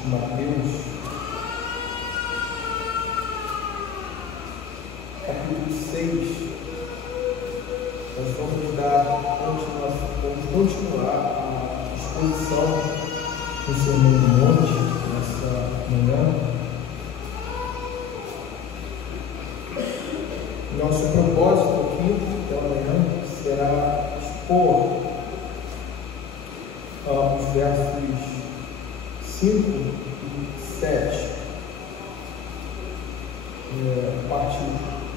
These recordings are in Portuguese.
de Mateus, capítulo 6, nós vamos continuar a exposição do Sermão do Monte nessa manhã. Nosso propósito aqui pela manhã será expor os versos 5 e 7, a parte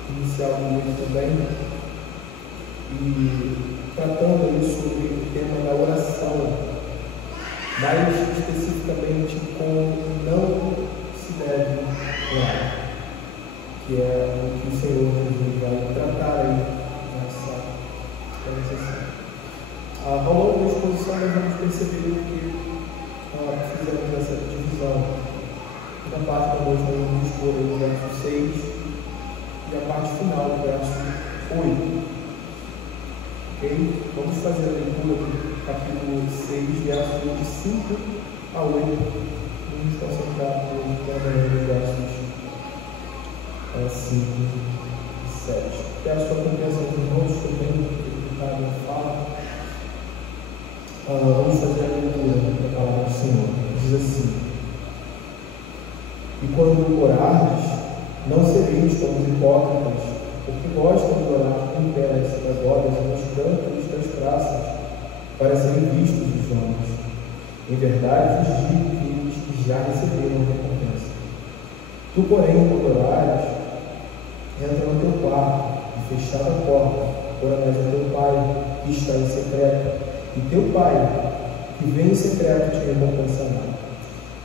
inicial do livro também, e tratando aí sobre o tema da oração, mais especificamente como não se deve orar, que é o que o Senhor Jesus vai tratar aí nessa sessão. Ao longo da exposição nós vamos perceber que fizemos essa divisão. Na parte da noite nós vamos expor o verso 6 e a parte final do verso 8. Ok? Vamos fazer a leitura do capítulo 6, versos de 5 a 8. Vamos concentrar também nos versos 5 e 7. Peço a compreensão dos irmãos também, que o Ricardo fala. Vamos fazer a leitura da palavra do Senhor. Diz assim: e quando orardes, não sereis como os hipócritas, porque gostam de orar em pé nas sinagogas e nos cantos das praças, para serem vistos dos homens. Em verdade vos digo que eles já receberam a recompensa. Tu, porém, quando orares, entra no teu quarto e fechada a porta, orarás a teu Pai que está em secreto, e teu Pai que vem em secreto te recompensará.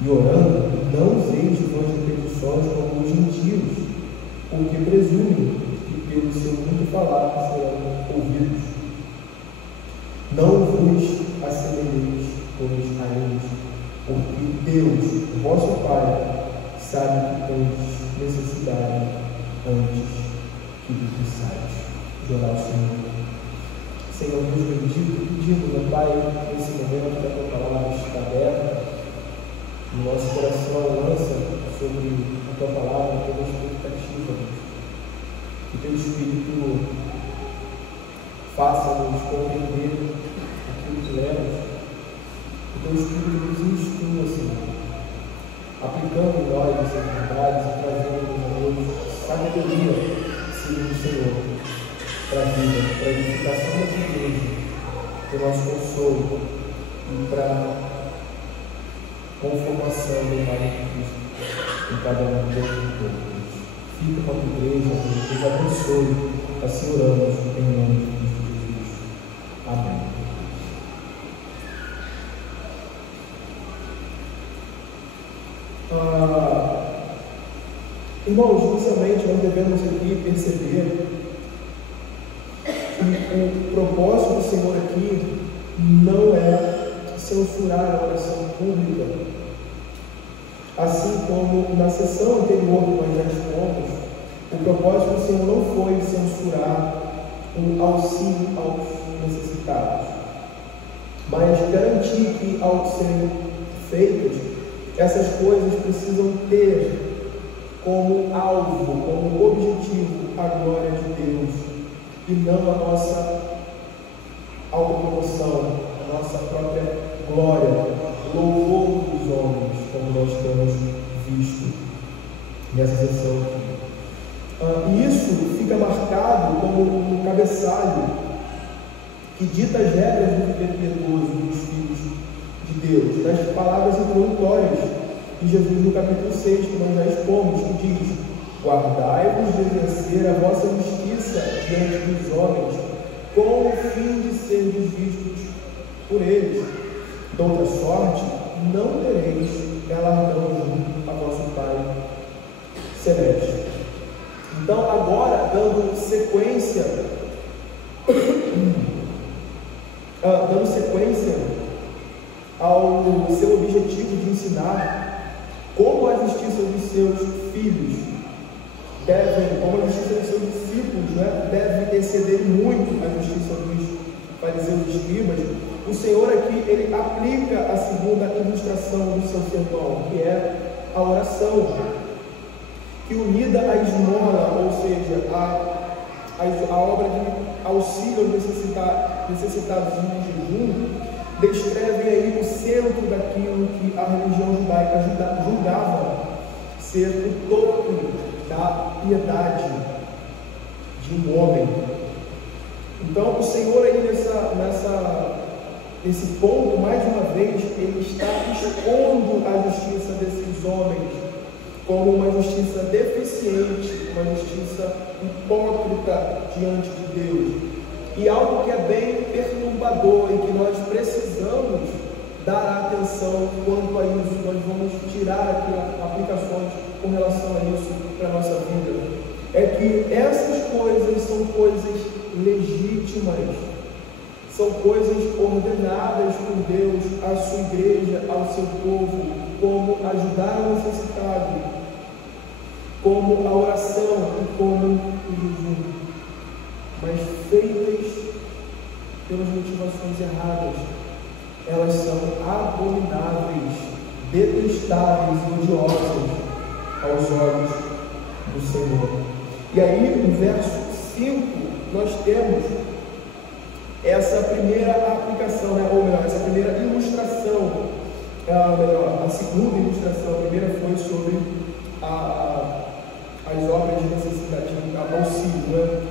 E orando, não useis de vãs repetições como os gentios, porque presumem que pelo seu muito falar serão ouvidos. Não vos assemelheis, pois, a eles, porque Deus, o vosso Pai, sabe que tendes necessidade antes que vos peçais. De orar ao Senhor. Senhor Deus bendito, pedimos, meu Pai, nesse momento que a tua palavra está aberta, o nosso coração lança sobre a tua palavra toda a expectativa, que teu Espírito faça-nos compreender aquilo que lemos, que teu Espírito nos instrua, Senhor, aplicando em nós essas verdades e trazendo a Deus sabedoria, segundo o Senhor, para a vida, para a edificação da igreja, para o nosso consolo e para a conformação do Pai de Cristo em cada um de todos. Fica com a tua igreja, Deus abençoe, assim oramos em nome de Cristo Jesus. Amém. Irmãos, inicialmente nós devemos aqui perceber o propósito do Senhor aqui não é censurar a oração pública, assim como na sessão anterior que nós já expomos, o propósito do Senhor não foi censurar o auxílio aos necessitados, mas garantir que ao serem feitas, essas coisas precisam ter como alvo, como objetivo a glória de Deus, e não a nossa autopromoção, a nossa própria glória, louvor dos homens, como nós temos visto nessa sessão aqui. E isso fica marcado como um cabeçalho que dita as regras do viver piedoso dos filhos de Deus, nas palavras introdutórias de Jesus no capítulo 6, que nós já expomos, que diz: guardai-vos de exercer a vossa justiça diante dos homens, com o fim de serdes vistos por eles. De outra sorte, não tereis galardão junto a vosso Pai celeste. Então, agora, dando sequência ao seu objetivo de ensinar como a justiça dos seus filhos como a justiça dos seus discípulos, deve exceder muito a justiça dos fariseus e escribas, o Senhor aqui, ele aplica a segunda ilustração do seu sermão, que é oração, que unida à esmola, ou seja, a obra de auxílio aos necessitados em jejum, descreve aí o centro daquilo que a religião judaica julgava ser o topo da piedade de um homem. Então o Senhor aí nesse ponto, mais uma vez, Ele está expondo a justiça desses homens como uma justiça deficiente, uma justiça hipócrita diante de Deus. E algo que é bem perturbador e que nós precisamos dar atenção quanto a isso. Nós vamos tirar aqui aplicações com relação a isso para a nossa vida. É que essas coisas são coisas legítimas, são coisas ordenadas por Deus à sua igreja, ao seu povo, como ajudar o necessitado, como a oração e como o jejum, mas feitas pelas motivações erradas, elas são abomináveis, detestáveis e odiosas aos olhos do Senhor. E aí, no verso 5, nós temos essa primeira aplicação, ou melhor, essa primeira ilustração, a segunda ilustração. A primeira foi sobre as obras de necessidade, auxílio,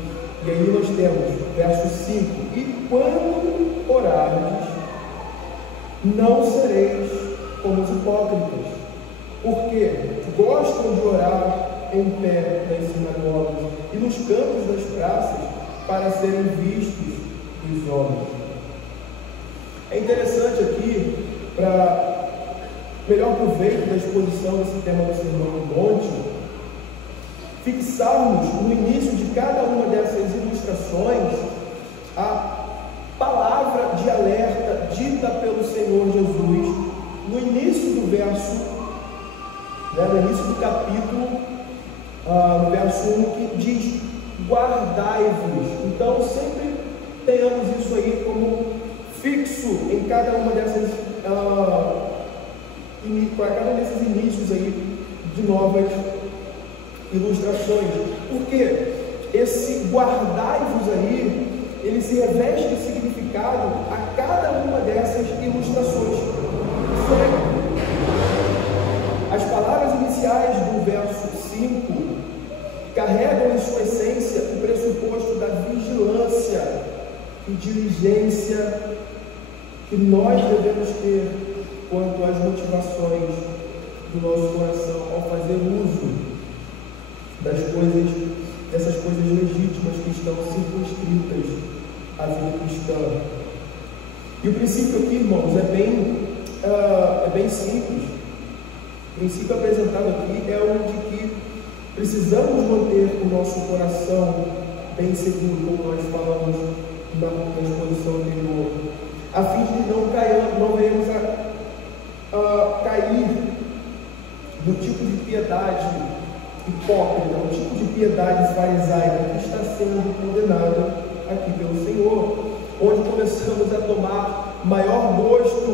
E aí nós temos, verso 5, e quando orardes, não sereis como os hipócritas, porque gostam de orar em pé nas sinagogas e nos cantos das praças para serem vistos dos homens. É interessante aqui, para melhor proveito da exposição desse tema do Sermão do Monte, fixarmos no início de cada uma dessas ilustrações a palavra de alerta dita pelo Senhor Jesus no início do verso, no início do capítulo, no verso 1, que diz: guardai-vos. Então sempre tenhamos isso aí como fixo em cada uma dessas cada um desses inícios aí de novas ilustrações, porque esse guardai-vos aí, ele se reveste de significado a cada uma dessas ilustrações. As palavras iniciais do verso 5 carregam em sua essência o pressuposto da vigilância e diligência que nós devemos ter quanto às motivações do nosso coração ao fazer uso dessas coisas legítimas que estão circunscritas à vida cristã. E o princípio aqui, irmãos, é bem simples. O princípio apresentado aqui é o de que precisamos manter o nosso coração bem seguro, como nós falamos na exposição anterior, a fim de não venhamos a cair no tipo de piedade hipócrita, um tipo de piedade farisaica que está sendo condenada aqui pelo Senhor, onde começamos a tomar maior gosto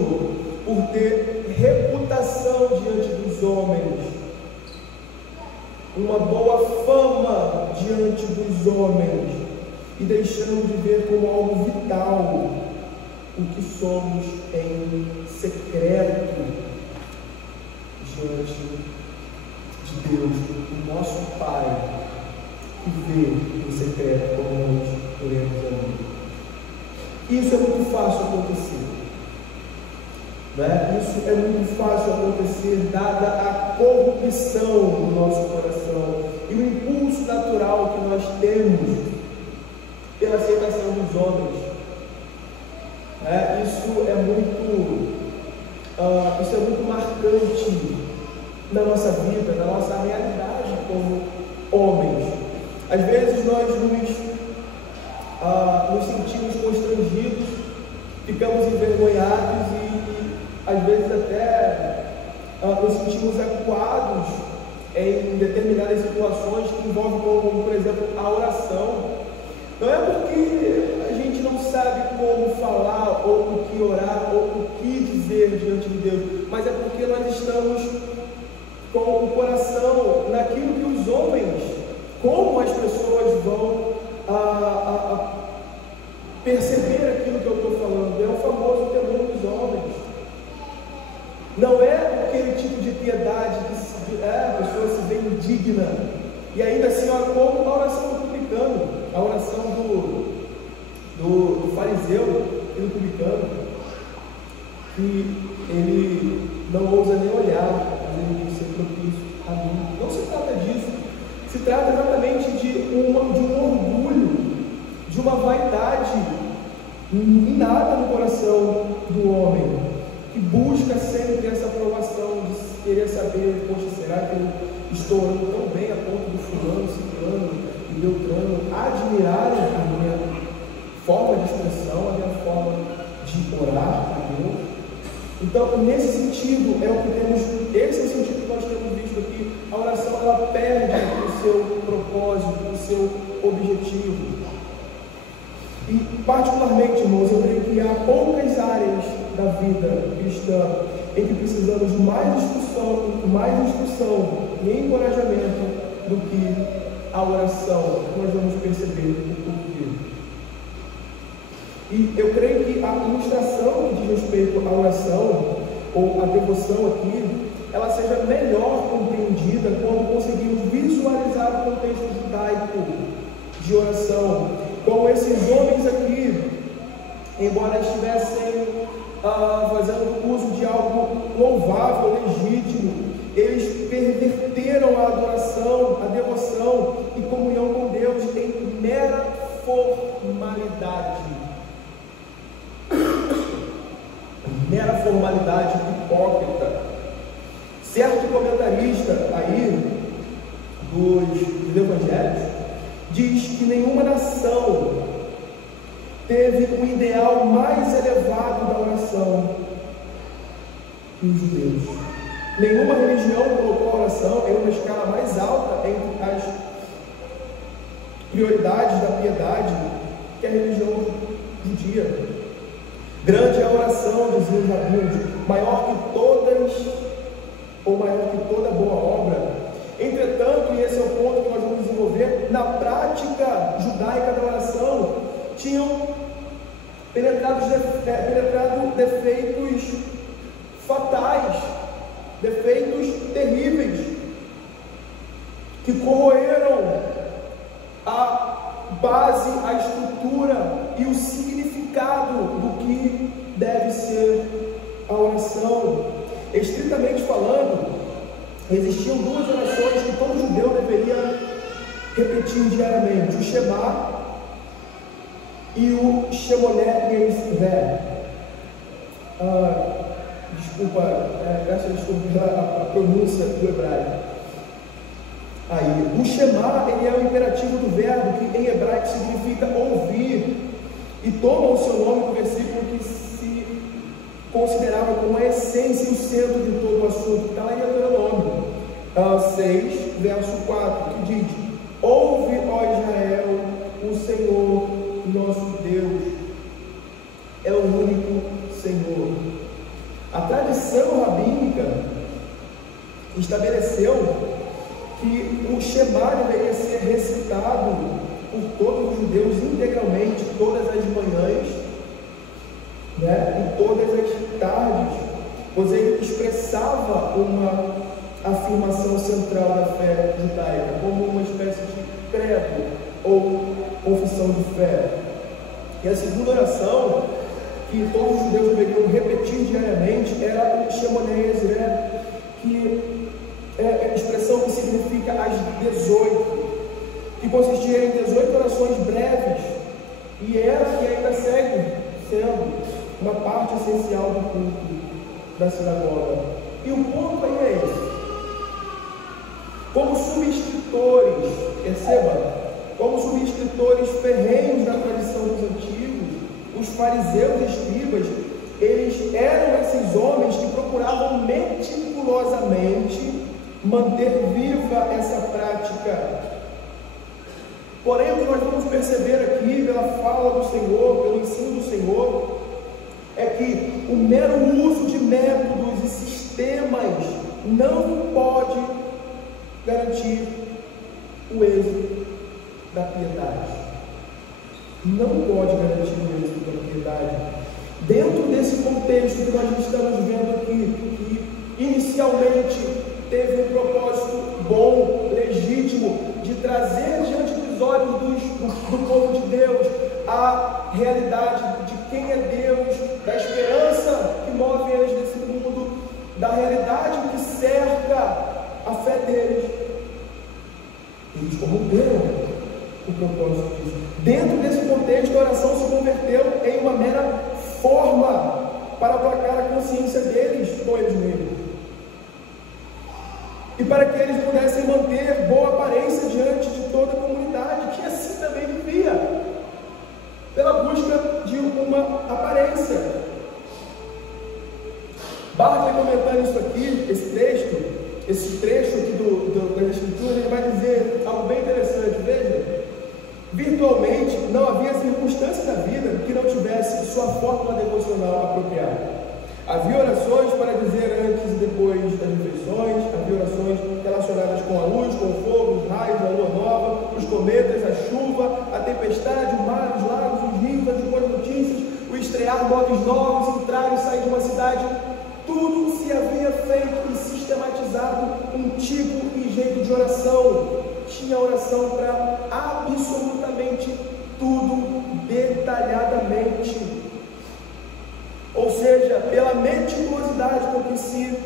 por ter reputação diante dos homens, uma boa fama diante dos homens, e deixando de ver como algo vital o que somos em secreto diante de Deus, o nosso Pai, que vê em secreto como nós queremos ali. Isso é muito fácil acontecer, Isso é muito fácil acontecer, dada a corrupção do nosso coração e o impulso natural que nós temos pela aceitação dos homens. Isso é muito marcante na nossa vida, na nossa realidade como homens. Às vezes nós nos sentimos constrangidos, ficamos envergonhados e às vezes até nos sentimos acuados em determinadas situações que envolvem, como por exemplo, a oração. Não é porque a gente não sabe como falar, ou o que orar, ou o que dizer diante de Deus, mas é porque nós estamos com o como as pessoas vão perceber aquilo que eu estou falando? É o famoso temor dos homens. Não é aquele tipo de piedade que a pessoa se vê indigna. E ainda assim, olha, como a oração do publicano, a oração do fariseu e do publicano, que ele não ousa nem olhar, mas ele diz ser propício a mim. Não se trata disso. Se trata exatamente de um orgulho, de uma vaidade inata no coração do homem, que busca sempre essa aprovação, de querer saber, poxa, será que eu estou orando tão bem a ponto do fulano, ciclano e beltrano admirarem a minha forma de expressão, a minha forma de orar a Deus? Então, nesse sentido, esse é o sentido que nós temos visto aqui. A oração, ela perde o seu propósito, o seu objetivo. E, particularmente, irmãos, eu creio que há poucas áreas da vida cristã em que precisamos de mais instrução e encorajamento do que a oração, que nós vamos perceber no culto de Deus. E eu creio que a ilustração que diz respeito à oração, ou à devoção aqui, ela seja melhor compreendida quando conseguimos visualizar o contexto judaico de oração. Como esses homens aqui, embora estivessem fazendo uso de algo louvável, legítimo, eles perverteram a adoração, a devoção e comunhão com Deus em mera formalidade. Mera formalidade hipócrita. Certo comentarista aí dos evangelhos diz que nenhuma nação teve um ideal mais elevado da oração que os judeus. Nenhuma religião colocou a oração em uma escala mais alta entre as prioridades da piedade que a religião judia. Grande é a oração, diziam os rabinos, maior que toda boa obra. Entretanto, e esse é o ponto que nós vamos desenvolver, na prática judaica da oração, tinham penetrado defeitos fatais, defeitos terríveis, que corroeram a base, a estrutura e o significado do que deve ser a oração. Estritamente falando, existiam duas orações que todo judeu deveria repetir diariamente: o Shema e o Shemoneh Yisrael. Peço desculpa a pronúncia do hebraico. Aí, o Shema, ele é o imperativo do verbo que em hebraico significa ouvir, e toma o seu nome do versículo que se considerava como a essência e o centro de todo o assunto, que está lá em Deuteronômio 6, verso 4, que diz: ouve, ó Israel, o Senhor nosso Deus é o único Senhor. A tradição rabínica estabeleceu que o Shema deveria ser recitado por todos os judeus integralmente, todas as manhãs, e todas as tardes, pois ele expressava uma afirmação central da fé judaica, como uma espécie de credo ou confissão de fé. E a segunda oração que todos os judeus deveriam repetir diariamente era o Shemoneh Yisrael, que é a expressão que significa as 18, que consistia em 18 orações breves, e essa que ainda segue sendo uma parte essencial do culto da sinagoga. E o ponto aí é esse: como subscritores, perceba, como subscritores ferrenhos da tradição dos antigos, os fariseus e escribas, eles eram esses homens que procuravam meticulosamente manter viva essa prática. Porém, o que nós vamos perceber aqui pela fala do Senhor, pelo ensino do Senhor, é que o mero uso de métodos e sistemas não pode garantir o êxito da piedade. Não pode garantir o êxito da piedade. Dentro desse contexto que nós estamos vendo aqui, que inicialmente teve um propósito bom, legítimo, de trazer diante dos olhos do povo de Deus a realidade de quem é Deus, da esperança que move eles nesse mundo, da realidade que cerca a fé deles. Eles corromperam o propósito disso. Dentro desse contexto, a oração se converteu em uma mera forma para aplacar a consciência deles com eles mesmos, e para que eles pudessem manter boa aparência diante de toda a comunidade, que assim também vivia, pela busca de uma aparência. Barclay, comentando isso aqui, esse trecho aqui das Escrituras, ele vai dizer algo bem interessante. Veja, virtualmente não havia circunstância da vida que não tivesse sua fórmula devocional apropriada. Havia orações para dizer antes e depois das refeições, havia orações relacionadas com a luz, com o fogo, os raios, a lua nova, os cometas, a chuva, a tempestade, o mar, os lagos, os rios, as boas notícias, o estrear móveis novos, entrar e sair de uma cidade. Tudo se havia feito e sistematizado um tipo e jeito de oração. Tinha oração para absolutamente tudo, detalhadamente. Ou seja, pela meticulosidade com que se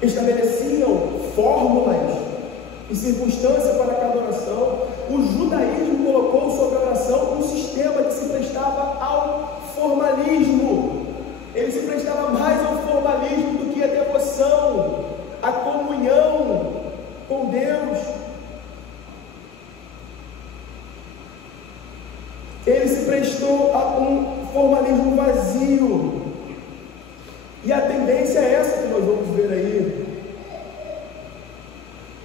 estabeleciam fórmulas e circunstâncias para cada oração, o judaísmo colocou sobre a oração um sistema que se prestava ao formalismo. Ele se prestava mais ao formalismo do que a devoção, a comunhão com Deus. Ele se prestou a um formalismo vazio. E a tendência é essa que nós vamos ver aí.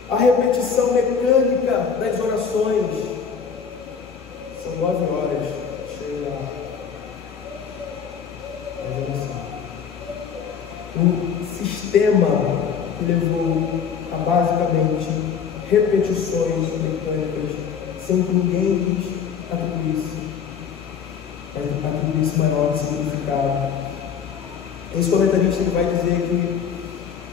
A repetição mecânica das orações. São 9 horas. Chega lá. Um sistema que levou a basicamente repetições mecânicas, sem que ninguém lhes atribuísse maior significado. Esse comentarista vai dizer que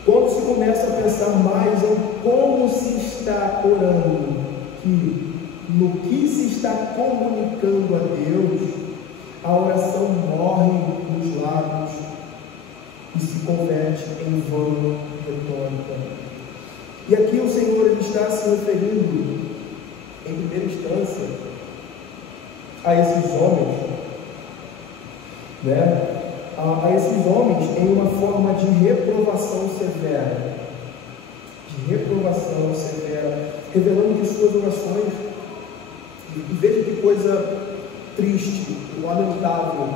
quando se começa a pensar mais em como se está orando, que no que se está comunicando a Deus, a oração morre nos lábios e se converte em vã retórica. E aqui o Senhor ele está se referindo, em primeira instância, a esses homens, a esses homens em uma forma de reprovação severa, revelando que suas orações, e veja que coisa triste, lamentável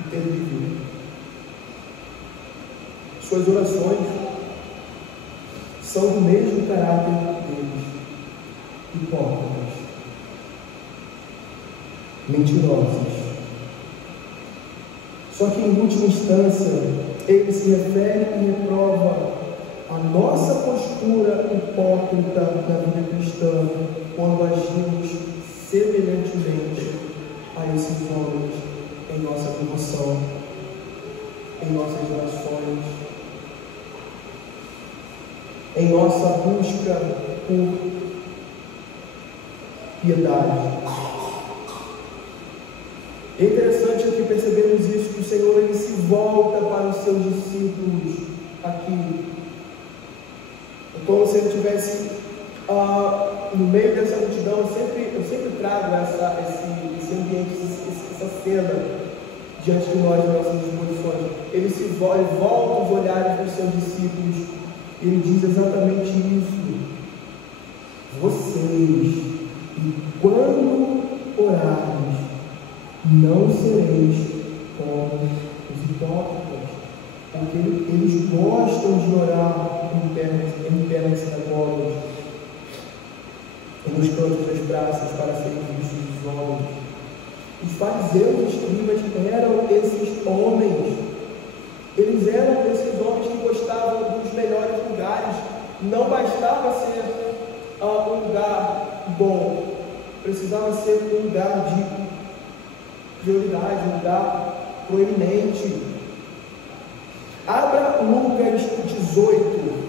e terrível, suas orações são do mesmo caráter deles, hipócritas, mentirosas. Só que em última instância, ele se refere e reprova a nossa postura hipócrita na vida cristã, quando agimos semelhantemente a esses homens em nossa devoção, em nossas orações, em nossa busca por piedade. É interessante aqui percebermos isso, que o Senhor ele se volta para os seus discípulos aqui. É como se ele estivesse no meio dessa multidão. Eu sempre trago esse ambiente, essa cena diante de nós, nas nossas exposições. Ele volta os olhares dos seus discípulos. Ele diz exatamente isso. Vocês, quando orarem, não sereis como os hipócritas, porque eles gostam de orar em pé nas sinagogas, nos cantos das praças, para serem vistos dos homens. Os fariseus e escribas eram esses homens. Eles eram esses homens que gostavam dos melhores lugares. Não bastava ser um lugar bom, precisava ser um lugar de prioridade, um lugar proeminente. Abra Lucas 18,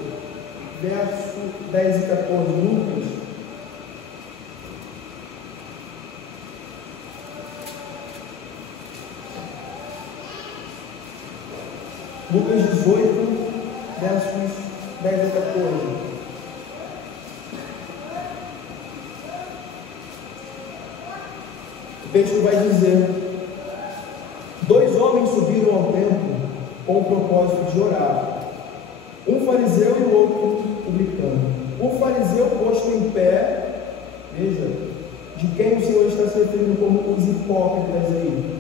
verso 10 e 14. Lucas 18, versos 10 e 14. O texto vai dizer: 2 homens subiram ao templo com o propósito de orar, um fariseu e o outro publicano. O fariseu, posto em pé, veja, de quem o Senhor está se referindo como os hipócritas aí.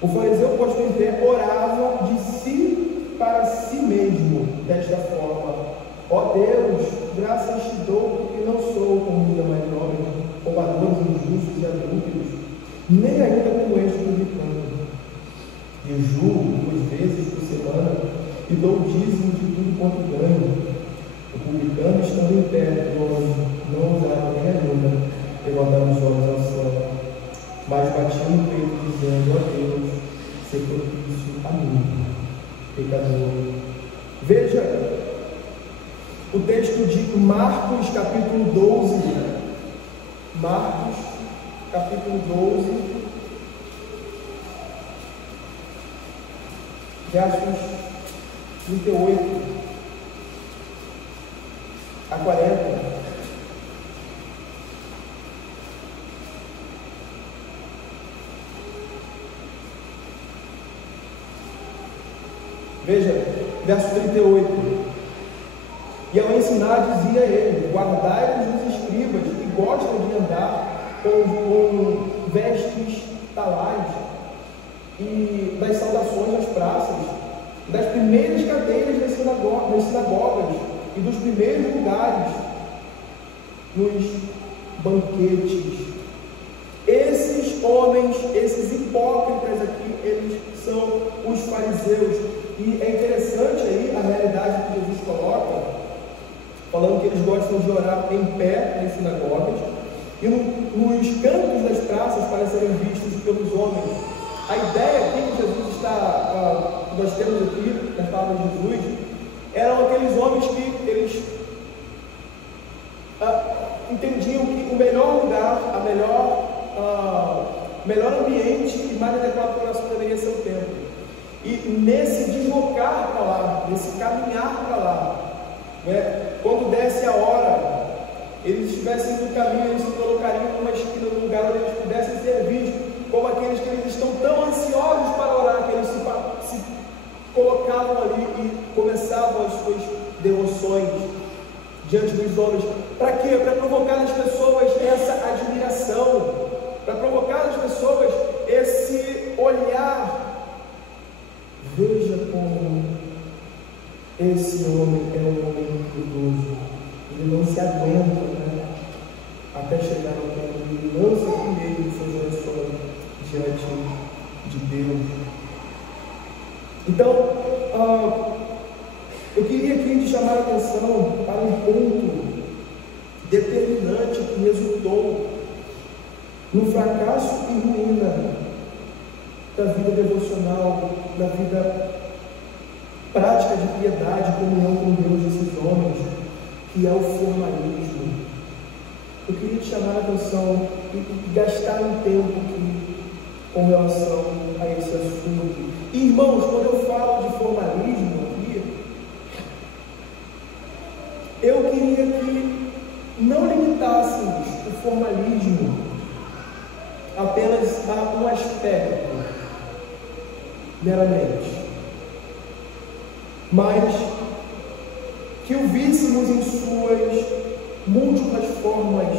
O fariseu, posto em pé, orava de si para si mesmo, desta forma: ó Deus, graças te dou, porque não sou como os demais homens, roubadores, injustos e adúlteros, nem ainda como este publicano. Jejuo 2 vezes por semana e dou o dízimo de tudo quanto ganho. O publicano, estando em pé, longe, não ousava nem ainda levantar os olhos ao céu, mas batia no peito, dizendo: ó Deus, ser propício a mim, pecador. Veja o texto de Marcos, capítulo 12. Marcos, capítulo 12. Versos 38 a 40. Veja, verso 38. E ao ensinar, dizia ele: guardai-vos dos escribas, que gostam de andar com vestes talais, e das saudações nas praças, das primeiras cadeiras das sinagogas e dos primeiros lugares nos banquetes. Esses homens, esses hipócritas aqui, eles são os fariseus. E é interessante aí a realidade que Jesus coloca, falando que eles gostam de orar em pé nas sinagogas e nos cantos das praças para serem vistos pelos homens. A ideia aqui que Jesus nós temos aqui na palavra de Jesus, eram aqueles homens que eles entendiam que o melhor lugar, melhor ambiente e mais adequado para a oração deveria ser o templo. E nesse deslocar para lá, nesse caminhar para lá, né, quando desse a hora, eles estivessem no caminho, eles se colocariam numa esquina, num lugar onde eles pudessem ser vistos, como aqueles que eles estão tão ansiosos para orar, que eles se colocavam ali e começavam as suas devoções diante dos homens. Para quê? Para provocar nas pessoas essa admiração, para provocar nas pessoas esse olhar. Veja como esse homem é um homem piedoso. Ele não se aguenta, né, até chegar no tempo. Ele lança primeiro suas orações diante de Deus. Então, eu queria aqui te chamar a atenção para um ponto determinante que resultou no fracasso e ruína da vida devocional, da vida prática de piedade, comunhão com Deus desses homens, que é o formalismo. Eu queria te chamar a atenção e gastar um tempo aqui com relação a esse assunto. E, irmãos, quando eu falo de formalismo aqui, eu queria que não limitássemos o formalismo apenas a um aspecto, meramente, mas que o víssemos em suas múltiplas formas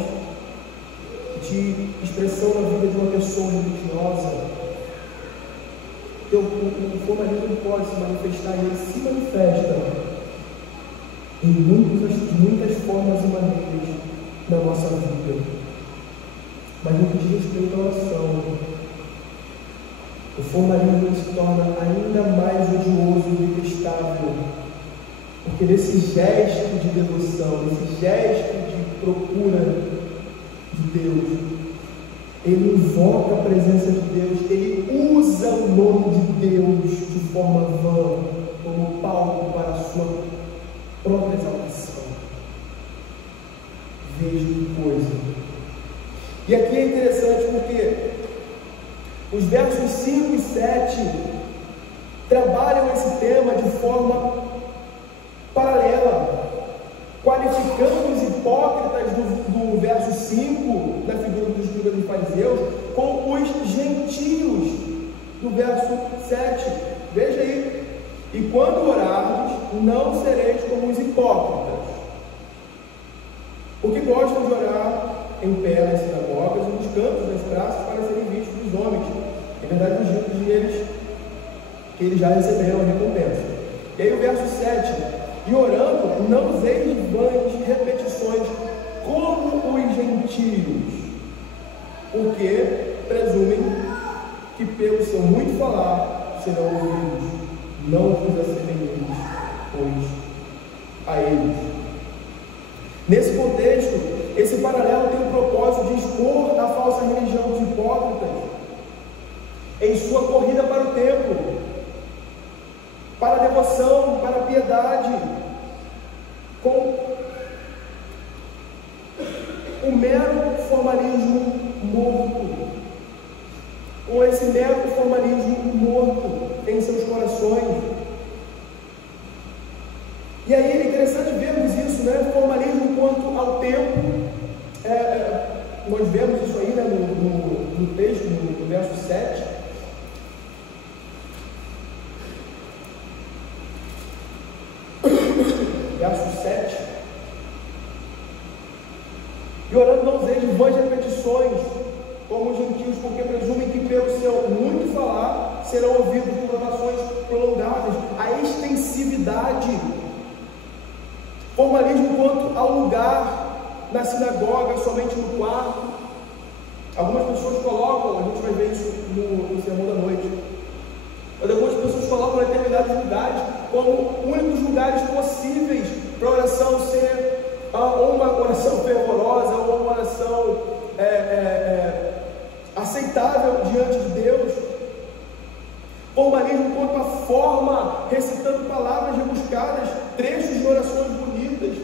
de expressão na vida de uma pessoa religiosa. O formalismo pode se manifestar, e ele se manifesta em muitas formas e maneiras na nossa vida. Mas no que diz respeito à oração, o formalismo se torna ainda mais odioso e detestável, porque nesse gesto de devoção, nesse gesto de procura de Deus, ele invoca a presença de Deus, ele usa o nome de Deus de forma vã, como palco para a sua própria exaltação. Veja que coisa. E aqui é interessante porque os versos 5 e 7 trabalham esse tema de forma paralela, qualificando os hipócritas do verso 5, na figura dos escribas e fariseus, com os gentios do verso 7. Veja aí: e quando orardes, não sereis como os hipócritas, porque gostam de orar em pé nas sinagogas e nos cantos das praças para serem vistos dos homens. É verdade, os justos deles, que eles já receberam a recompensa. E aí o verso 7: e orando, não useis vãs repetições como os gentios, porque presumem que pelo seu muito falar serão ouvidos. Não vos assemelheis, pois, a eles. Nesse contexto, esse paralelo tem o propósito de expor a falsa religião dos hipócritas em sua corrida para o templo, para a devoção, para a piedade, com o mero formalismo morto, com esse mero formalismo morto em seus corações. E aí é interessante vermos isso, né? Formalismo quanto ao tempo. Nós vemos isso aí, né, no texto, no verso 7. Verso 7. E orando não useis vãs repetições, como os gentios, porque presumem que pelo seu muito falar serão ouvidos com orações prolongadas. A extensividade. Formalismo quanto ao lugar na sinagoga, somente no quarto. Algumas pessoas colocam, a gente vai ver isso no sermão da noite, mas algumas pessoas colocam determinados lugares como únicos lugares possíveis para a oração ser ou uma oração fervorosa, ou uma oração aceitável diante de Deus. Formalismo quanto à forma, recitando palavras rebuscadas, trechos de orações bonitas,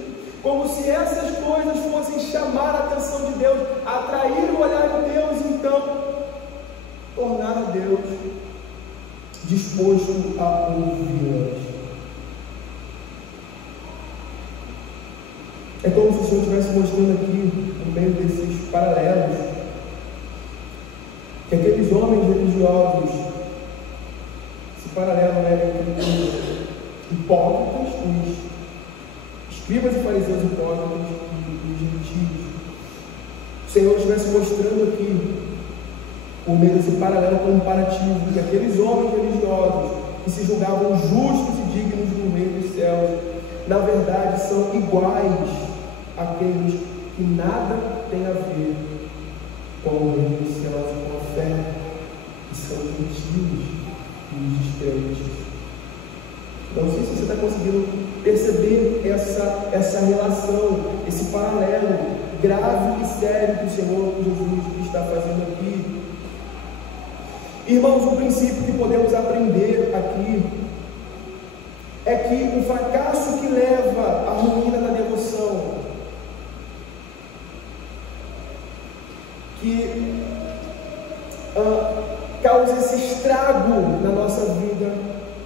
como se essas coisas fossem chamar a atenção de Deus, atrair o olhar de Deus, então tornar a Deus disposto a ouvi-las. É como se o Senhor estivesse mostrando aqui, no meio desses paralelos, que aqueles homens religiosos, esse paralelo entre os hipócritas, os escribas e fariseus hipócritas e os gentios, o Senhor estivesse mostrando aqui, por meio desse paralelo comparativo, que aqueles homens religiosos que se julgavam justos e dignos do reino dos céus, na verdade são iguais àqueles que nada têm a ver com o reino dos céus, com a fé, que são gentios e os descrentes. Não sei se você está conseguindo perceber essa relação, esse paralelo grave e sério que o Senhor Jesus está fazendo aqui. Irmãos, um princípio que podemos aprender aqui é que o fracasso que leva à ruína da devoção, que causa esse estrago na nossa vida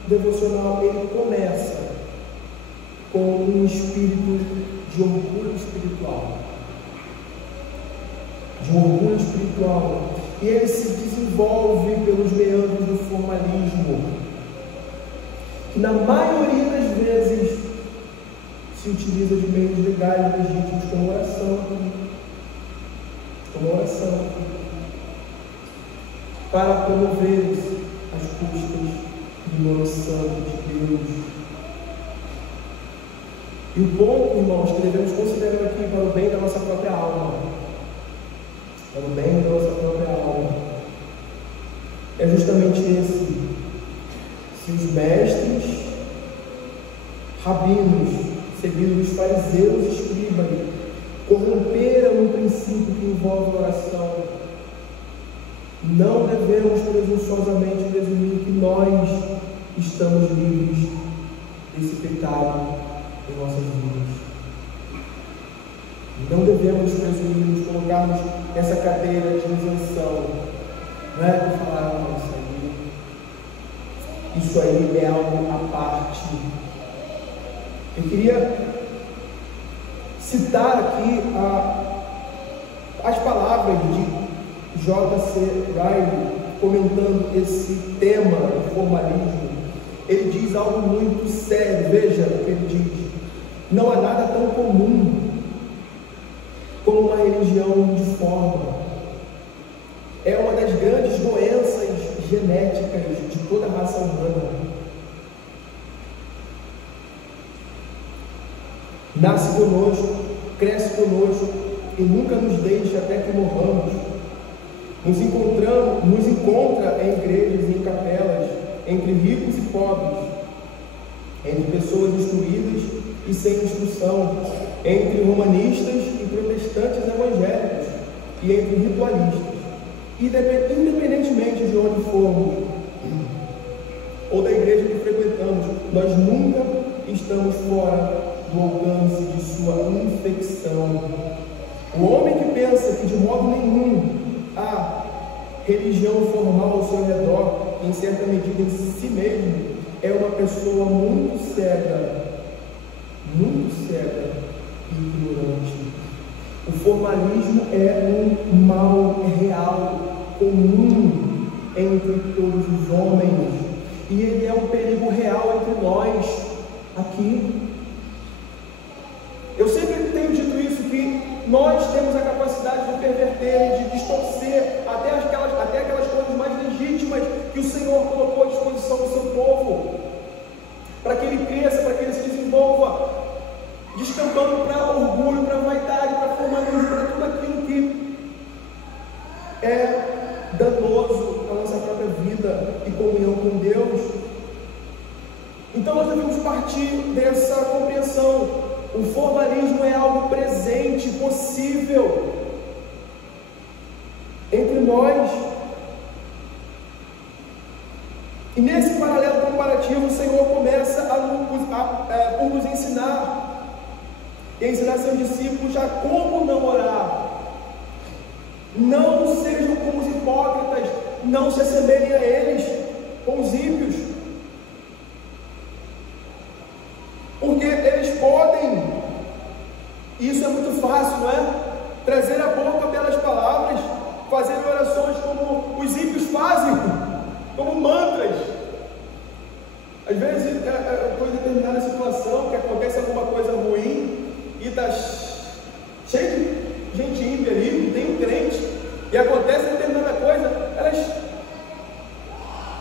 devocional, ele começa com um espírito de orgulho espiritual. De orgulho espiritual. E ele se desenvolve pelos meandros do formalismo, que na maioria das vezes se utiliza de meios legais e legítimos como oração, para promover as custas do nome santo de Deus. E o ponto, irmãos, que devemos considerar aqui para o bem da nossa própria alma, para o bem da nossa própria alma, é justamente esse: se os mestres, rabinos, seguidos dos fariseus e escribas, corromperam um princípio que envolve oração. Não devemos presunçosamente presumir que nós estamos livres desse pecado em nossas vidas. Não devemos presumir nos colocarmos nessa cadeira de isenção. Não é para falar, isso aí é algo à parte. Eu queria citar aqui as palavras de J.C. Ryle comentando esse tema do formalismo. Ele diz algo muito sério. Veja o que ele diz: não há nada tão comum como uma religião de forma. É uma das grandes doenças genéticas de toda a raça humana. Nasce conosco, cresce conosco e nunca nos deixa até que morramos. Nos encontra em igrejas e em capelas, entre ricos e pobres, entre pessoas instruídas e sem instrução, entre romanistas e protestantes evangélicos e entre ritualistas. Independentemente de onde formos ou da igreja que frequentamos, nós nunca estamos fora do alcance de sua infecção. O homem que pensa que de modo nenhum há religião formal ao seu redor, em certa medida em si mesmo, é uma pessoa muito cega e ignorante. O formalismo é um mal real, comum entre todos os homens, e ele é um perigo real entre nós aqui. Eu sempre tenho dito isso, que nós temos a capacidade de perverter, de distorcer até aquelas coisas mais legítimas que o Senhor colocou à disposição do seu povo, para que ele cresça, para que ele se desenvolva, descampando para orgulho, para vaidade, para formalismo, para tudo aquilo que é danoso à nossa própria vida e comunhão com Deus. Então nós devemos partir dessa compreensão. O formalismo é algo presente, possível entre nós. E nesse paralelo comparativo, o Senhor começa por nos ensinar, e ensinar seus discípulos já como não orar. Não sejam como os hipócritas, não se assemelhem a eles, com os ímpios, porque eles podem, e isso é muito fácil, não é? Trazer à boca belas palavras, fazer orações como os ímpios fazem, como mantras. Às vezes eu estou em determinada situação, que acontece alguma coisa ruim, e está cheio de gente ímpia ali, tem um crente, e acontece determinada coisa, elas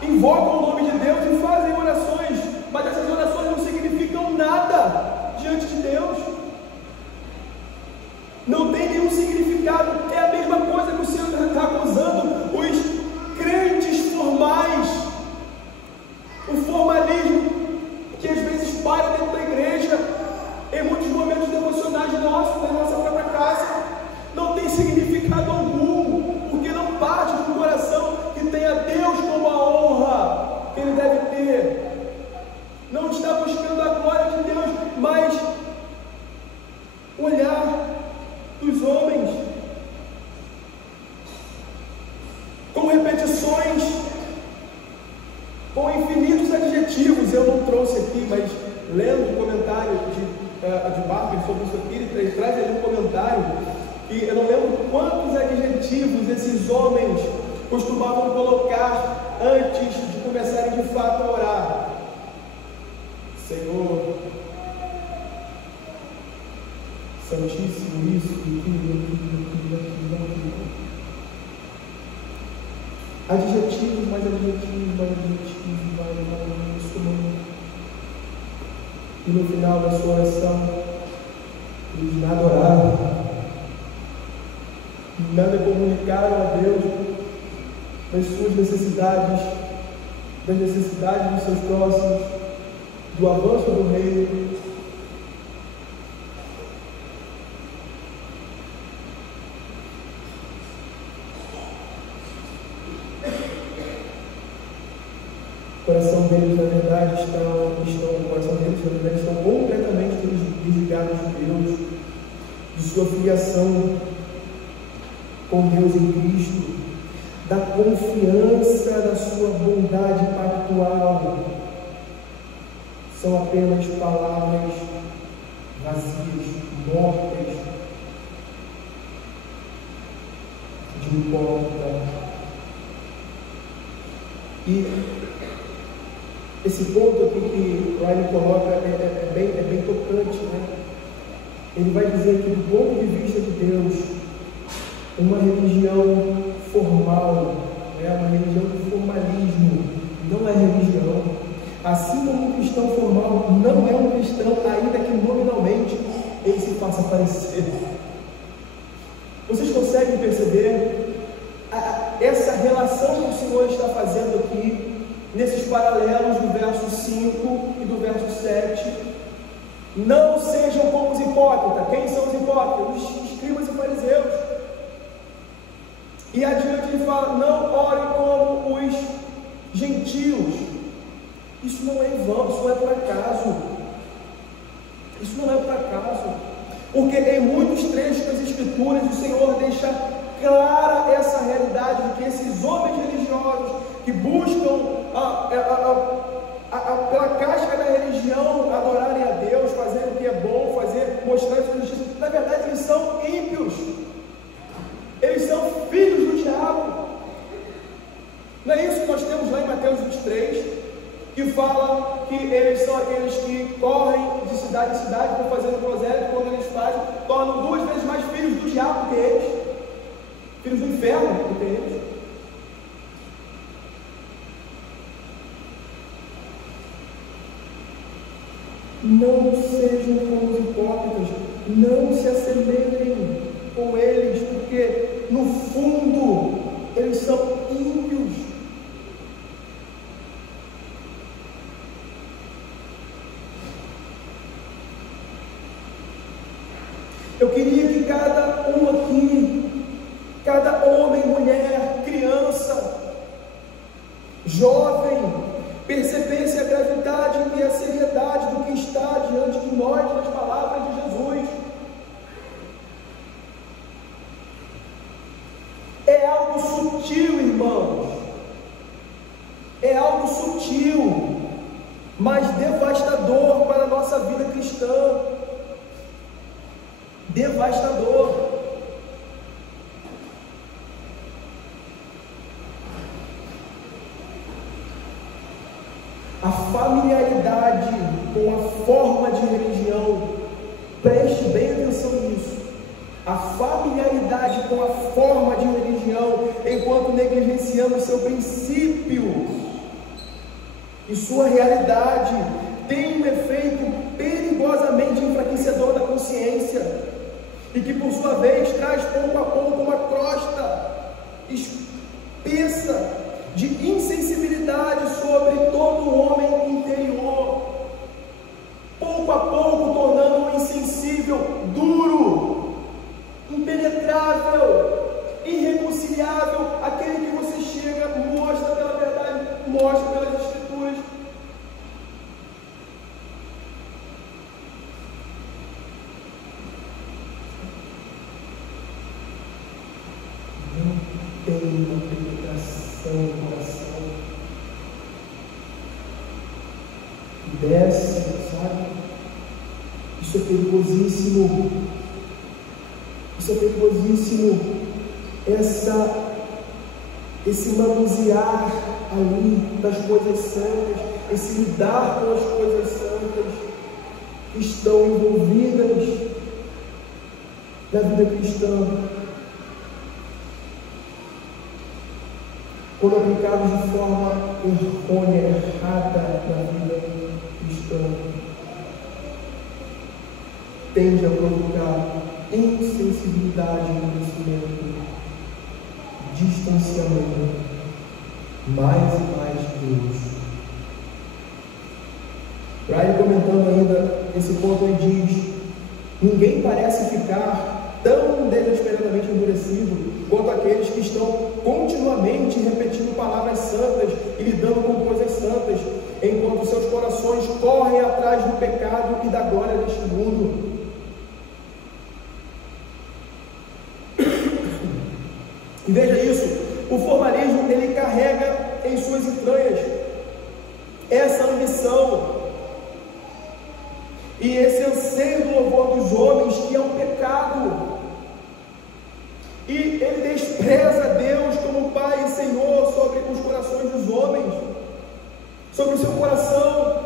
invocam o nome de Deus e fazem orações, mas essas orações não significam nada diante de Deus, não tem nenhum significado. É a mesma coisa que o Senhor está acusando os crentes formais, o formalismo que às vezes para dentro da igreja, em muitos momentos devocionais nossos, na nossa própria casa, não tem significado algum, porque não parte de um coração que tem a Deus como a honra que ele deve ter. Não está buscando a glória de Deus, mas o olhar dos homens, com repetições, com infinitos adjetivos. Eu não trouxe aqui, mas lendo o comentário de Barker sobre isso aqui, ele traz ali um comentário, e eu não lembro quantos adjetivos esses homens costumavam colocar antes de começarem de fato a orar. Senhor, Santíssimo, isso, aquilo. Adjetivos, mais adjetivos, isso. E no final da sua oração, eles nada oraram, nada comunicaram a Deus das suas necessidades, das necessidades dos seus próximos, do avanço do reino. coração deles, na verdade, estão completamente desligados de Deus, de sua filiação com Deus em Cristo, da confiança na sua bondade pactual. São apenas palavras vazias, mortas, de um hipócrita. E esse ponto aqui que o Ryan coloca é bem tocante, né? Ele vai dizer que, do ponto de vista de Deus, uma religião formal, uma religião de formalismo, não é religião. Assim como um cristão formal não é um cristão, ainda que nominalmente ele se faça parecer. Vocês conseguem perceber essa relação que o Senhor está fazendo aqui, nesses paralelos do verso 5 e do verso 7? Não sejam como os hipócritas. Quem são os hipócritas? Os escribas e fariseus. E adiante ele fala: não orem como os gentios. Isso não é em vão, isso não é por acaso. Isso não é por acaso. Porque em muitos trechos das Escrituras o Senhor deixa clara essa realidade de que esses homens religiosos que buscam pela casca da religião adorarem a Deus, fazerem o que é bom, mostrar a sua justiça, na verdade eles são ímpios, eles são filhos do diabo. Não é isso que nós temos lá em Mateus 23, que fala que eles são aqueles que correm de cidade em cidade por fazer o prosélito, quando eles fazem, tornam 2 vezes mais filhos do diabo que eles, filhos do inferno do que eles. Não sejam como os hipócritas, não se assemelhem com eles, porque no fundo eles são ímpios. Eu queria que cada um aqui, cada homem, mulher, criança, jovem, percebesse a gravidade e a seriedade do que está diante de nós nas palavras de Jesus. É algo sutil, irmãos, é algo sutil, mas devastador para a nossa vida cristã. Devastador. A familiaridade com a forma de religião, preste bem atenção nisso. A familiaridade com a forma de religião, enquanto negligenciamos seu princípio e sua realidade, tem um efeito perigosamente enfraquecedor da consciência, e que por sua vez traz pouco a pouco uma crosta espessa de insensibilidade sobre todo o homem interior, pouco a pouco tornando-o insensível, duro, impenetrável, irreconciliável, aquele que você chega, mostra pela verdade, mostra pelas Escrituras. Tem uma penetração no coração, desce, sabe? Isso é perigosíssimo. Isso é perigosíssimo. Esse manusear ali das coisas santas, esse lidar com as coisas santas que estão envolvidas na vida cristã, quando aplicados de forma errônea, errada na vida cristã, tende a provocar insensibilidade no conhecimento, distanciamento, mais e mais de Deus. Ryan, comentando ainda esse ponto, ele diz: ninguém parece ficar tão desesperadamente endurecido quanto aqueles que estão continuamente repetindo palavras santas e lidando com coisas santas, enquanto seus corações correm atrás do pecado e da glória deste mundo. E veja isso, o formalismo, ele carrega em suas entranhas essa ambição e esse anseio do louvor dos homens, que é um pecado, e ele despreza Deus como Pai e Senhor sobre os corações dos homens, sobre o seu coração.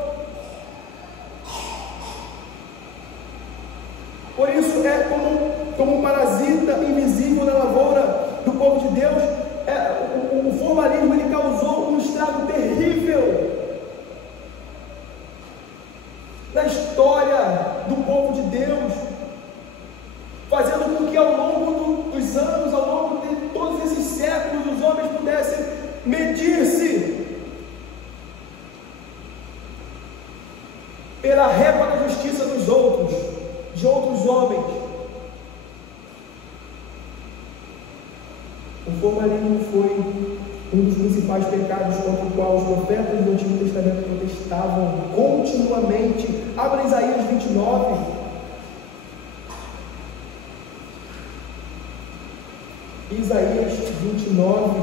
Por isso é como um parasita invisível na lavoura do povo de Deus. O formalismo, ele causou um estrago terrível na história do povo de Deus, fazendo com que ao longo dos anos, ao longo de todos esses séculos, os homens pudessem medir-se pela régua da justiça dos outros, de outros homens. O formalismo foi um dos principais pecados contra o qual os profetas do Antigo Testamento protestavam continuamente. Abra Isaías 29. Isaías 29,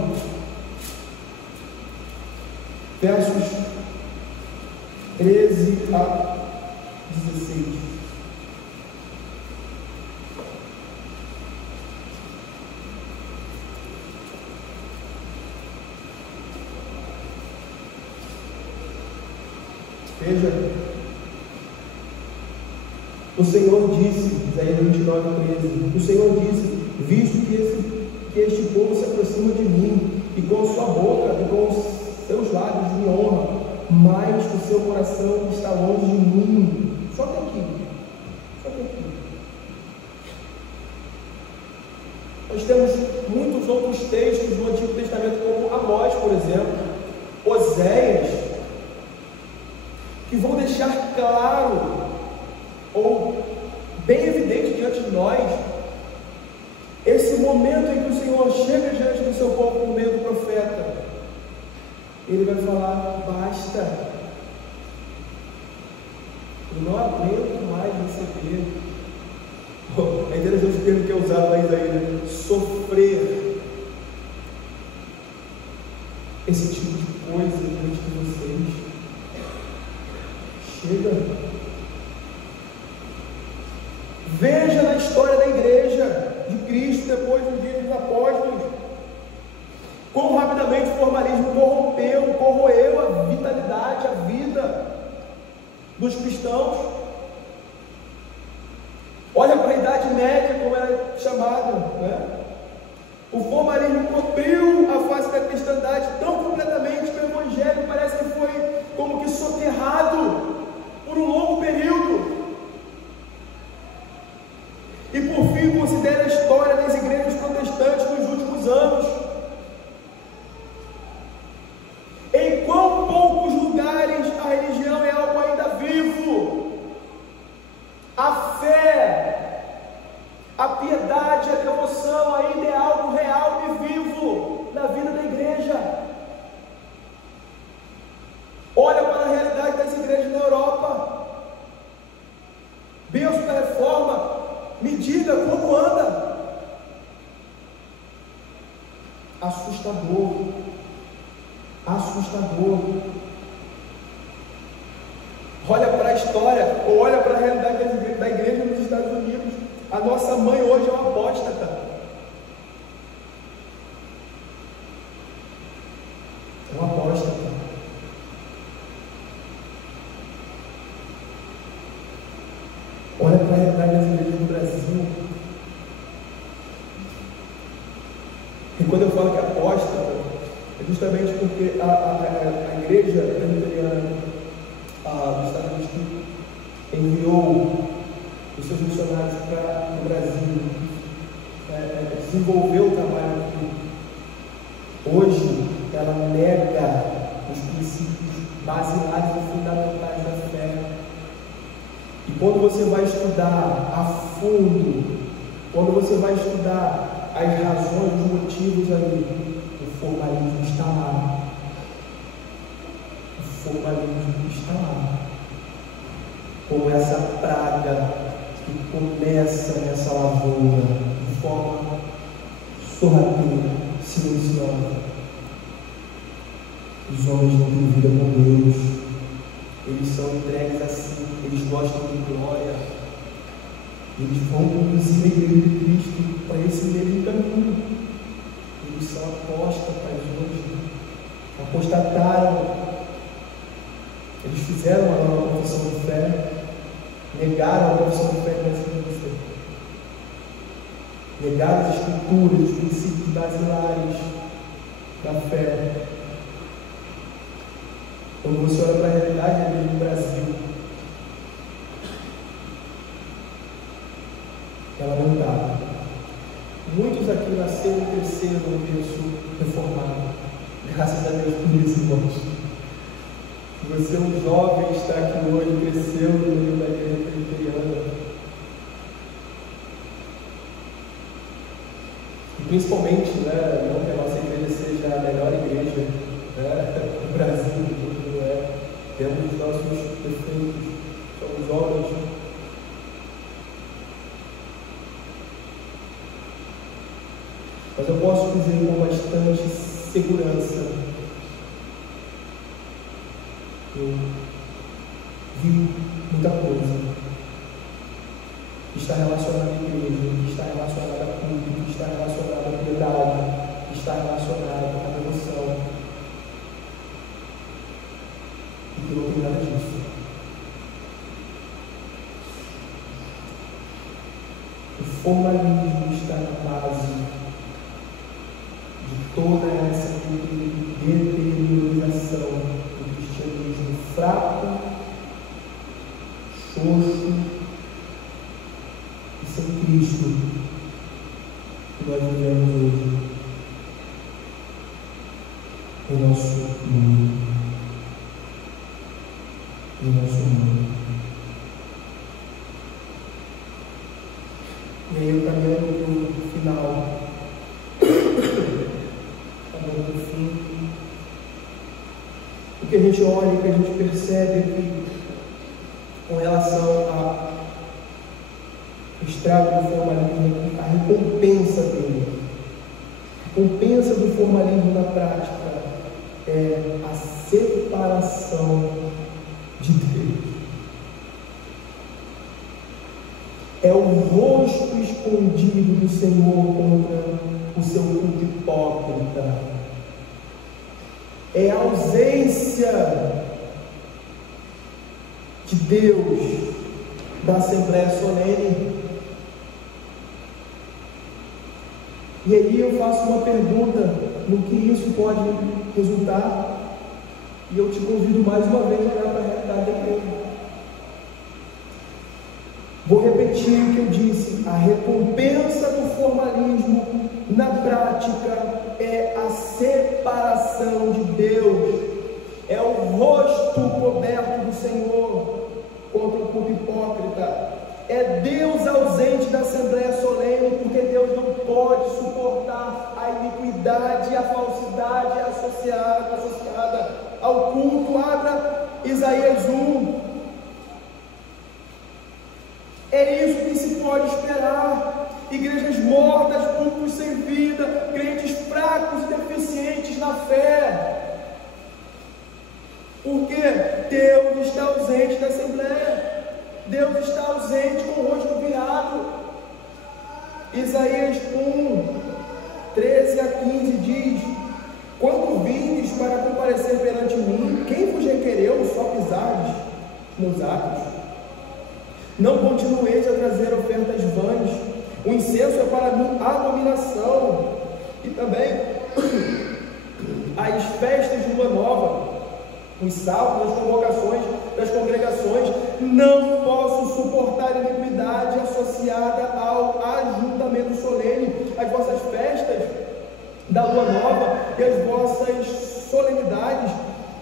versos 13 a 16. Veja, o Senhor disse, Isaías 29, 13, o Senhor disse: visto que este povo se aproxima de mim, e com sua boca e com os seus lábios me honra, mas o seu coração está longe de mim. Só até aqui. Nós temos muitos outros textos do Antigo Testamento, como Amós, por exemplo, Oséias, que vão deixar claro, ou bem evidente diante de nós, esse momento em que o Senhor chega diante do seu povo por meio do profeta. Ele vai falar: basta, eu não aguento mais receber. É interessante o termo que é usado mais aí, né? Sofrer esse tipo de coisa diante de vocês. Chega. Veja na história da igreja de Cristo, depois dos dias dos apóstolos, como rapidamente o formalismo corroeu a vitalidade, a vida dos cristãos. Olha para a Idade Média, como era chamada, né? O formalismo cobriu a face da cristandade tão completamente que o Evangelho parece que foi como que soterrado por um longo período. E por fim, considere a história das igrejas protestantes nos últimos anos. Em quão poucos lugares a religião é algo ainda vivo. A fé, a piedade, a devoção ainda é algo real e vivo na vida da igreja. Olha para a realidade das igrejas na Europa. Berço da reforma. Me diga como anda. Assustador. Olha para a história, ou olha para a realidade da igreja nos Estados Unidos. A nossa mãe hoje é uma apóstata. É uma apóstata. Olha para a realidade das igrejas no Brasil. E quando eu falo que é apóstata, é justamente porque a igreja presbiteriana dos Estados Unidos enviou os seus missionários para o Brasil, desenvolveu o trabalho aqui. Hoje, ela nega os princípios basilares e fundamentais da fé. E quando você vai estudar a fundo Quando você vai estudar as razões, os motivos ali, o formalismo está lá. O formalismo está lá. Como essa praga que começa nessa lavoura de forma sorrateira, silenciosa. Os homens não têm vida com Deus, eles são entregues assim, eles gostam de glória, eles vão conduzir a igreja de Cristo para esse mesmo caminho. Eles são apóstatas hoje, apostataram, eles fizeram uma nova confissão de fé, negaram a confissão de fé que nós temos, negaram as escrituras, os princípios basilares da fé. Quando você olha para a realidade da igreja do Brasil, é lamentável. Muitos aqui nasceram e cresceram no berço reformado. Graças a Deus por isso, irmãos. Você é um jovem, está aqui hoje, cresceu no meio da igreja presbiteriana. E principalmente, não que a nossa igreja seja a melhor igreja do Brasil, não é. Temos os nossos defeitos, somos homens. Mas eu posso dizer com bastante segurança, eu vi muita coisa que está relacionada à igreja, que está relacionada a culto, que está relacionada à piedade, que está relacionada à devoção, e que não tem nada disso. O formalismo está na base de toda essa deteriorização do cristianismo fraco, xoxo e sem Cristo que nós vivemos hoje no nosso mundo. E aí eu caminhando para o final, do fim, o que a gente olha, o que a gente percebe aqui com relação ao estrago do formalismo, a recompensa dele. A recompensa do formalismo na prática é a separação de Deus. É o rosto escondido do Senhor contra o seu culto hipócrita. É a ausência de Deus da Assembleia Solene. E aí eu faço uma pergunta no que isso pode resultar, e eu te convido mais uma vez a olhar para a realidade da igreja. Vou repetir o que eu disse: a recompensa do formalismo na prática é a separação de Deus, é o rosto coberto do Senhor contra o culto hipócrita, é Deus ausente da Assembleia Solene, porque Deus não pode suportar a iniquidade e a falsidade associada ao culto. Abra Isaías 1. É isso que se pode esperar. Igrejas mortas, púlpitos sem vida, crentes fracos e deficientes na fé. Porque Deus está ausente da Assembleia. Deus está ausente com o rosto virado. Isaías 1, 13 a 15 diz: quando vindes para comparecer perante mim, quem vos requereu só pisardes nos atos? Não continueis a trazer ofertas vãs. O incenso é para mim abominação. E também as festas de lua nova, os sábados, as convocações das congregações. Não posso suportar a iniquidade associada ao ajuntamento solene, as vossas festas da lua nova e as vossas solenidades.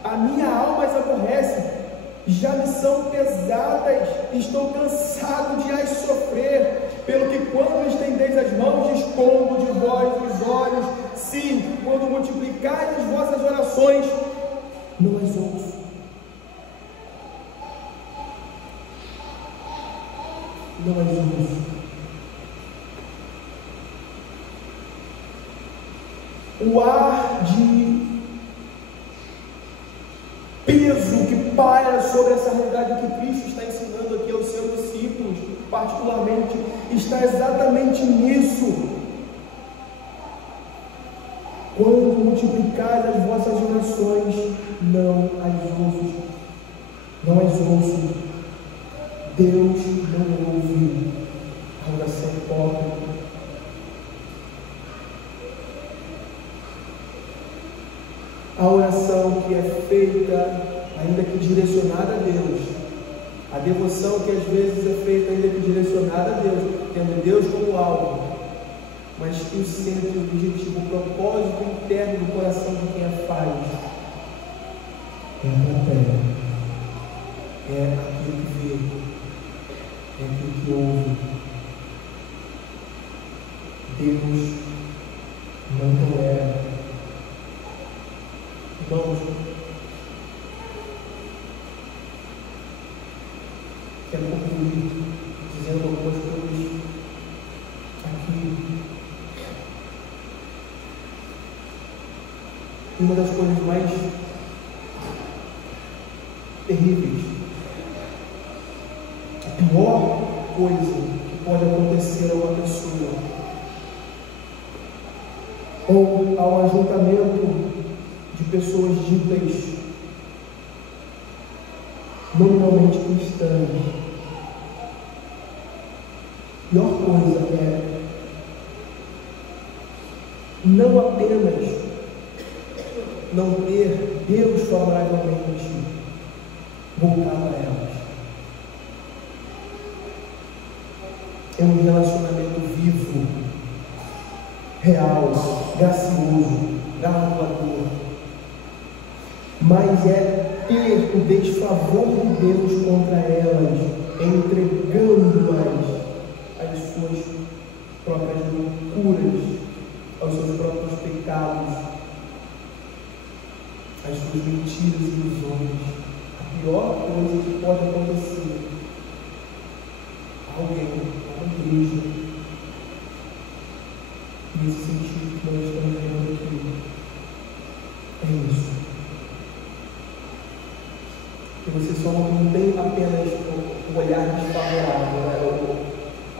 A minha alma as aborrece, já me são pesadas, estou cansado de as sofrer, pelo que quando estendeis sim, quando multiplicarem as vossas orações, não as ouço. Não as ouço. O ar de peso que paira sobre essa realidade que Cristo está ensinando aqui aos seus discípulos, particularmente, está exatamente nisso. Quando multiplicar as vossas orações, não as ouço. Não as ouço. Deus não ouve a oração hipócrita. A oração que é feita, ainda que direcionada a Deus, a devoção que às vezes é feita, ainda que direcionada a Deus, tendo Deus como alvo, mas que o centro, o objetivo, o propósito interno do coração de quem a faz é a plateia, é aquilo que vê, é aquilo que ouve. Deus não tolera. Irmãos, quero concluir dizendo algumas coisas aqui. Uma das coisas mais terríveis, a pior coisa que pode acontecer a uma pessoa ou ao ajuntamento de pessoas ditas nominalmente cristãs, a pior coisa é não apenas não ter Deus favoravelmente voltado a elas. É um relacionamento vivo, real, gracioso, galardoador, mas é ter o desfavor de Deus contra elas, entregando-as às suas próprias loucuras, aos seus próprios pecados, às suas mentiras e ilusões. A pior coisa que pode acontecer a alguém, a uma igreja, nesse sentido que nós estamos vendo aqui, é isso. Que você só não tem apenas o olhar desfavorável, né?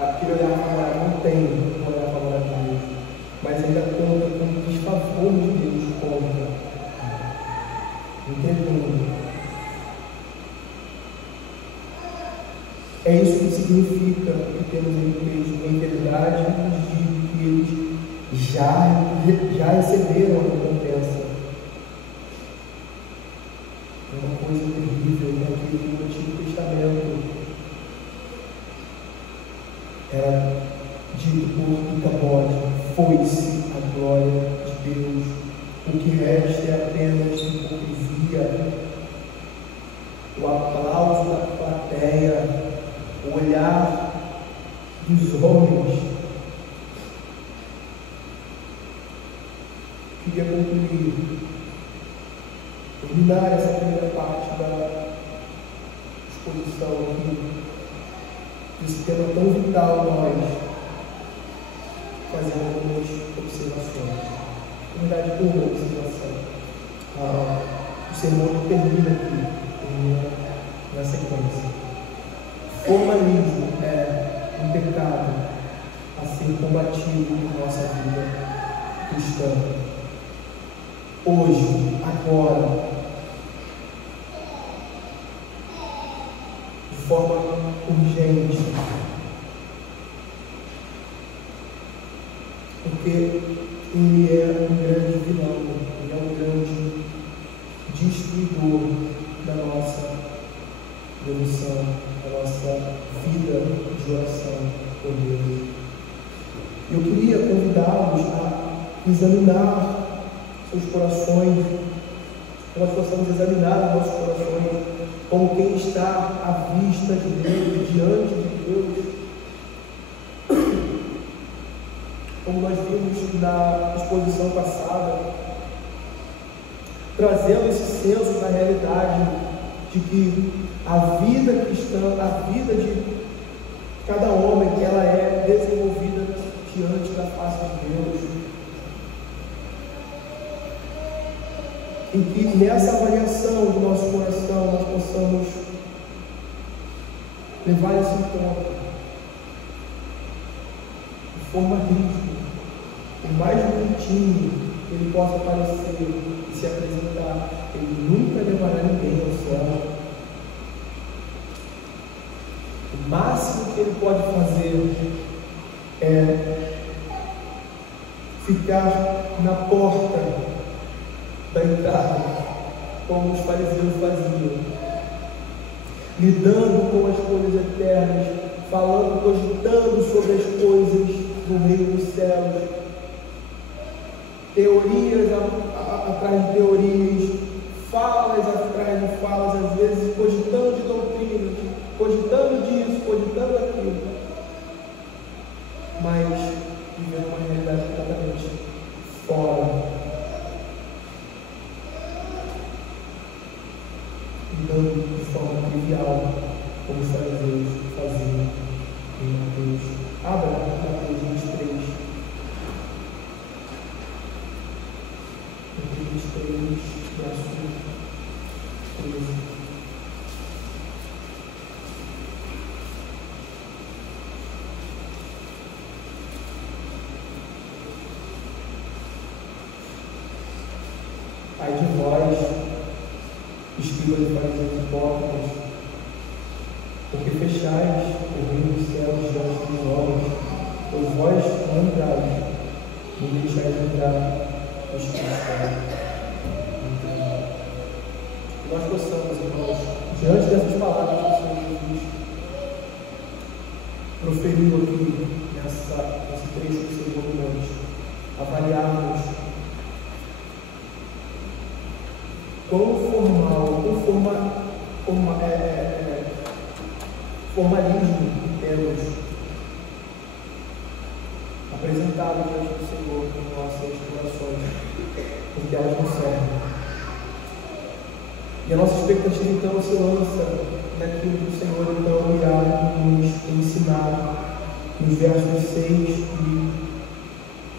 Aquele olhar favorável não tem um olhar favorável a Deus, mas ainda conta com o desfavor de Deus contra, entendendo. É isso que significa que temos em verdade digo que eles já receberam a recompensa. É uma coisa terrível, né? Que no Antigo Testamento era dito por Icabode: foi-se a glória de Deus, o que resta é apenas hipocrisia, o aplauso da plateia, o olhar dos homens. Queria concluir, terminar essa primeira parte da exposição aqui, desse tema tão vital a nós, fazendo algumas observações. Na verdade, uma observação. O sermão termina aqui, termina na sequência. Formalismo é um pecado a ser combatido em nossa vida cristã. Hoje, agora, de forma urgente, porque ele é um grande vilão, ele é um grande destruidor da nossa devoção, da nossa vida de oração por Deus. Eu queria convidá-los a examinar seus corações, que nós possamos examinar os nossos corações como quem está à vista de Deus, diante de Deus. como nós vimos na exposição passada, trazendo esse senso da realidade de que a vida cristã, a vida de cada homem, que ela é desenvolvida diante da face de Deus. E que nessa avaliação do nosso coração nós possamos levar isso em conta de forma rígida, por mais bonitinho que ele possa parecer e se apresentar, ele nunca levará ninguém ao céu. O máximo que ele pode fazer é ficar na porta da entrada, como os fariseus faziam, lidando com as coisas eternas, falando, cogitando sobre as coisas do reino dos céus, teorias atrás de teorias, falas atrás de falas, às vezes cogitando de doutrinas, cogitando disso, cogitando aquilo, mas vivendo uma realidade completamente fora, lidando de forma trivial, como os fariseus faziam em Mateus. Abra Mateus 23. Mateus 23, verso 13. Ai de vós, escribas e fariseus hipócritas, porque fechais o reino dos céus diante dos homens, pois vós não entrais, nem deixais entrar os que estão. Que nós possamos, irmãos, diante dessas palavras que o Senhor Jesus proferiu aqui nesse trecho dos seus monumentos, avaliarmos quão formal, formalismo temos apresentado diante do Senhor com nossas orações, porque elas não servem. E a nossa expectativa então se lança naquilo que o Senhor então irá nos ensinar nos versos 6 e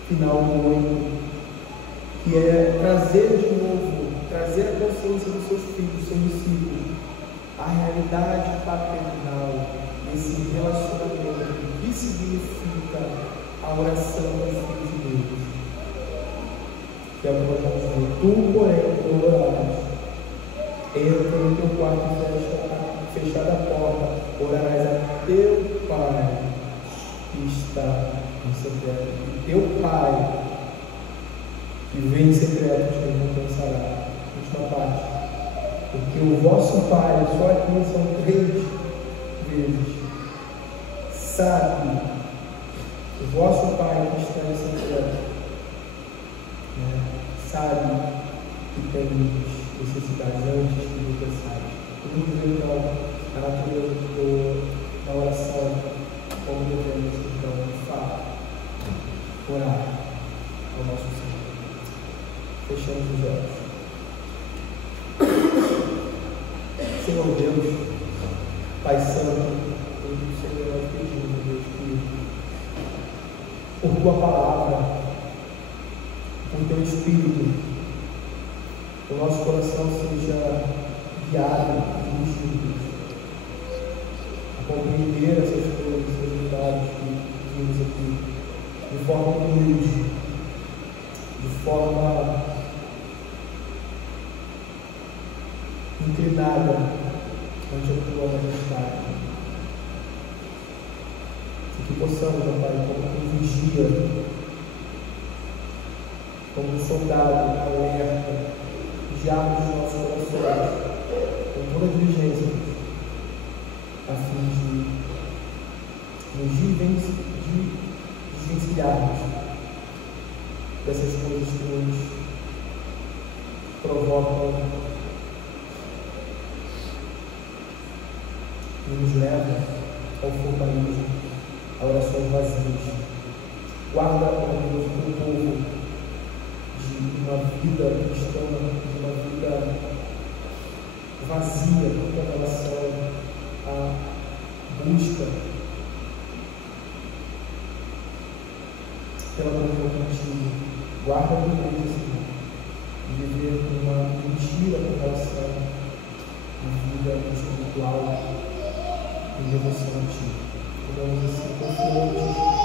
final do 8, que é trazer de novo, trazer a consciência dos seus filhos, dos seus discípulos, a realidade paternal, esse relacionamento, o que significa a oração dos filhos de Deus. Que é o que nós vamos ver. Tu, porém, quando orares, entra no teu quarto e fechada a porta, orarás a teu Pai que está em secreto. E teu Pai que vem em secreto te recompensará. Última parte. Porque o vosso Pai, só aqui são 3 vezes, sabe, o vosso Pai que está em secreto, sabe que tem necessidades antes que lhe peçais. Vamos ver então a natureza da oração, como devemos então, de fato, orar ao nosso Senhor. Fechamos os olhos. Senhor Deus, Pai Santo, o Senhor nós pedimos, Deus, que por Tua Palavra, por Teu Espírito, o nosso coração seja guiado e dirigido a compreender essas coisas, esses resultados que vimos aqui, de forma humilde, de forma inclinada ante a Tua majestade. E que possamos, ó Pai, como um vigia, como um soldado alerta, vigiarmos os nossos corações com toda diligência, a fim de nos desvencilharmos dessas coisas que nos provocam e nos leva ao formalismo, a orações vazias. Guarda, ó Deus, o teu povo de uma vida cristã, de uma vida vazia com relação à busca pela comunhão contigo. Guarda a tua igreja, Senhor, de viver uma mentira com relação à vida espiritual e devoção a ti. Podemos assim confiante